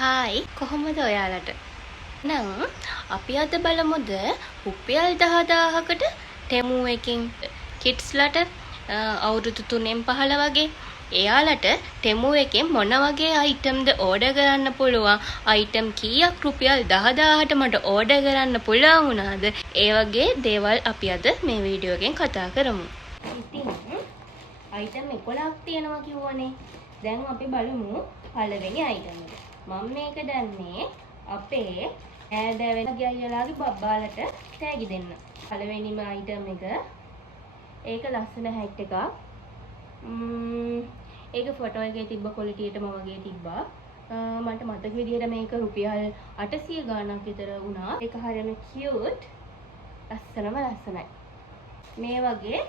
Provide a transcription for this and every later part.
Hi කොහොමද ඔයාලට? නම් අපි අද බලමුද රුපියල් 10000කට ටෙමු එකකින් කිඩ්ස්ලට අවුරුදු 3න් 5 වගේ එයාලට ටෙමු එකෙන් මොන වගේ අයිටම්ද ඕඩර් කරන්න පුළුවන්? අයිටම් කීයක් රුපියල් 10000ට මට ඕඩර් කරන්න පුළුවන් වුණාද? ඒ වගේ දේවල් අපි අද මේ වීඩියෝ එකෙන් කතා කරමු. ඉතින් අයිටම් 11ක් තියෙනවා කිව්වනේ. දැන් අපි බලමු පළවෙනි අයිටම් එක. මම මේක දැම්මේ අපේ ඈඩෑවෙනගේ අයියලාගේ බබ්බාලට තෑගි දෙන්න. පළවෙනිම අයිටම් එක. ඒක ලස්සන හැට් එකක්. ඒක ෆොටෝ එකේ තිබ්බ ක්වොලිටි එකටම වගේ තිබ්බා. මට මතක විදිහට මේක රුපියල් 800 ගාණක් විතර වුණා. ඒක හරියම කියුට්. ලස්සනයි. මේ වගේ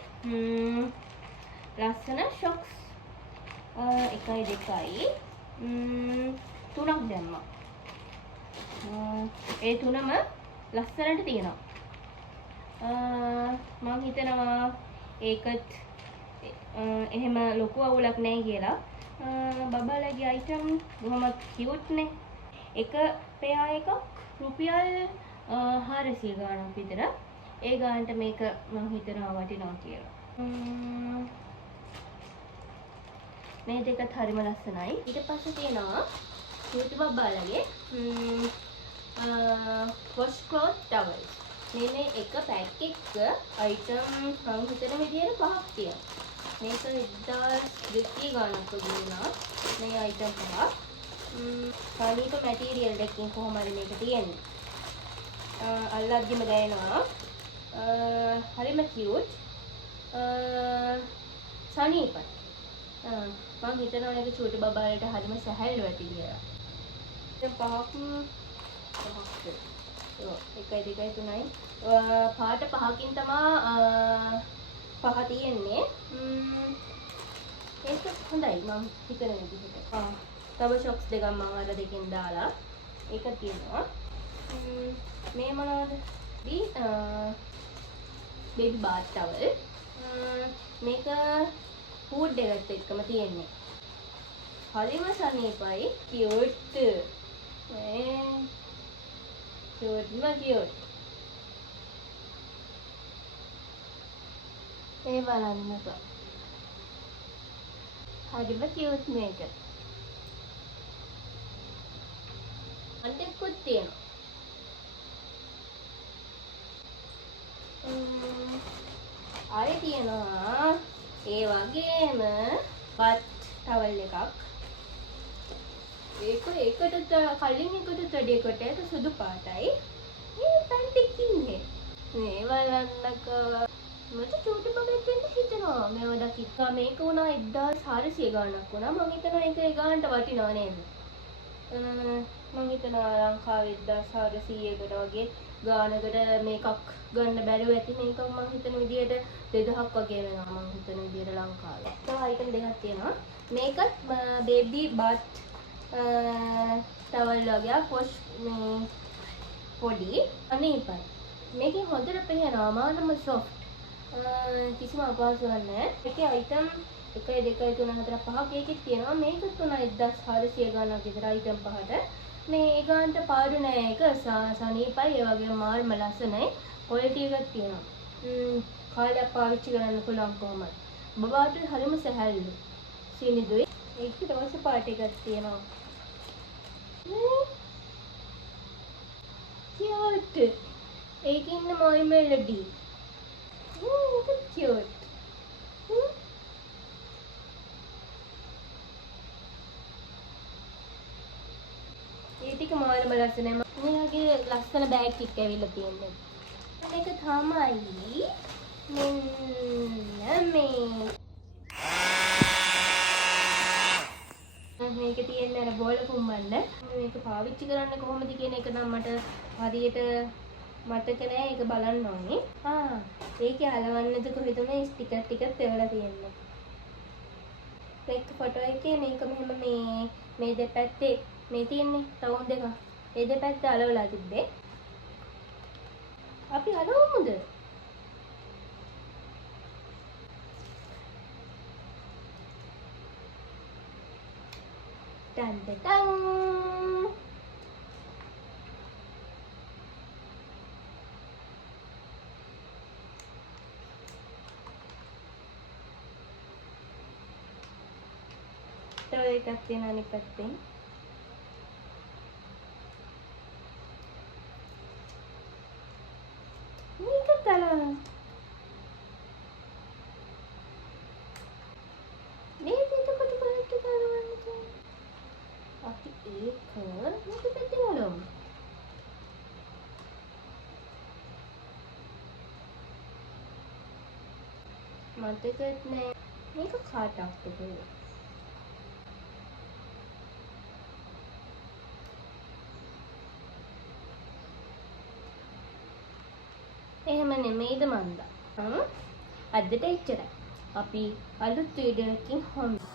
ලස්සන ෂොක්ස් 1 2 3ක් දැම්මා. ඒ තුනම ලස්සනට තියෙනවා. මම හිතනවා ඒකත් එහෙම ලොකු අවුලක් නැහැ කියලා. බබාලගේ අයිටම් බොහොම කියුට් නේ. එක පෙයා එකක් රුපියල් 400 ගාණක් විතර. ඒ ගානට මේක මම හිතනවා වටිනවා කියලා. මේ දෙකත් හරිම ලස්සනයි. ඊට පස්සේ තියෙනවා කියුට් බබාලගේ wash cloth towels. මේ එක පැක් එක අයිටම් මම හිතන විදිහට 5ක් තියෙනවා. මේක 1200 ගාණක් වුණා. මේ අයිටම් පහ. සනීප මැටීරියල් එකකින් කොහොම හරි මේක තියෙන්නේ. අල්ලද්දිම දැනෙනවා. හරිම කියුට්. සනීපයි. මම හිතනවා මේක චූටි බබාලට හරිම සැහැල්ලු ඇති කියලා. දැන් පහක් 1 2 3යි. පාට පහකින් තමයි පහ තියෙන්නේ. ඒක හොඳයි මම හිතන විදිහට. තව ෂොක්ස් දෙකක් මම අර දෙකෙන් දාලා ඒක තියෙනවා. මේ මොනවද? Baby bath towel. මේක හූඩ් එකත් එක්කම තියෙන්නේ. හරිම සනීපයි. කියුට්. කියුට්. ඒ බලන්නකෝ. හරිම කියුට් මේක. අන්ටෙකුත් තියෙනවා. ආයේ තියෙනවා ඒ වගේම බත් ටවල් එකක්. ඒකට කලින් එකටත් වැඩි කොට ඒක සුදු පාටයි. මේ පැන්ටික් ඉන්නේ. මේ බලන්නකෝ. මට චූටි බබෙක් වෙන්න හිතෙනවා. මේව දකිත්තා මේක උනා 1400 ගාණක් වුණා. මම හිතනවා ඒක ඒ ගාණට වටිනව නේද? මම හිතනවා ලංකාවේ 1400කට වගේ ගාණකට මේකක් ගන්න බැරුව ඇති. මේක මම හිතන විදිහට 2000ක් වගේ වෙනවා මම හිතන විදිහට ලංකාවේ. තව අයිටම් දෙකක් තියෙනවා. මේකත් බේබි බත් ටවල් වගේ වොෂ් මේ පොඩි අනීපයි. මේකෙන් හොඳට පේනවා මානම සොෆ්ට්. කිසිම අපහසුවක් නැහැ. ඒකේ අයිටම් 1 2 3 4 5ක් ඒකෙත් තියෙනවා. මේකත් උනා 1400 ගාණක් විතර අයිටම් පහට. මේ ඒ ගානට පාඩු නෑ. ඒක සනීපයි. ඒ වගේම මාර්ම ලස්සනයි. ක්වොලිටි එකක් තියෙනවා. කාලයක් පාවිච්චි කරන්න පුළුවන් කොහොමද? බබාට හරිම සැහැල්ලු. සීනිදුයි. ඒකේ රෝස පාට එකක් තියෙනවා. කියුට්. ඒකේ ඉන්න මොයි මෙලඩි. ඒක කියුට්. ඒ ටික මානම ලස්සනයි. මෙයාගේ ලස්සන බෑග් ටික ඇවිල්ලා තියෙනවා. මේක තමයි මෙන්න මේක තියෙන්නේ අර බෝල කුම්බන්න. මේක පාවිච්චි කරන්න කොහොමද කියන එක නම් මට හරියට මතක නෑ. ඒක බලන්න ඕනේ. ඒකේ අලවන්නද කොහෙද මේ ස්ටිකර් ටිකත් එවලා තියෙන්නේ. මේක ෆොටෝ එකේ මේක මෙහෙම මේ දෙපැත්තේ මේ තියෙන්නේ රවුන්ඩ් දෙක. ඒ දෙපැත්ත අලවලා තිබ්බේ. අපි අලවමුද? ටන් ටන් කලර් එකක් තියෙන අනිත් පැත්තෙන්. මේක බලන්න. මේක එතකොට කොහෙට ගලවන්නද? අපි ඒක මේක පැත්තේ ගලවමු. මතකත් නෑ. මේක කාටක්ද කියලා. එහෙම නෙමෙයිද මන්දා. අදට එච්චරයි. අපි අලුත් වීඩියෝ එකකින් හම්බ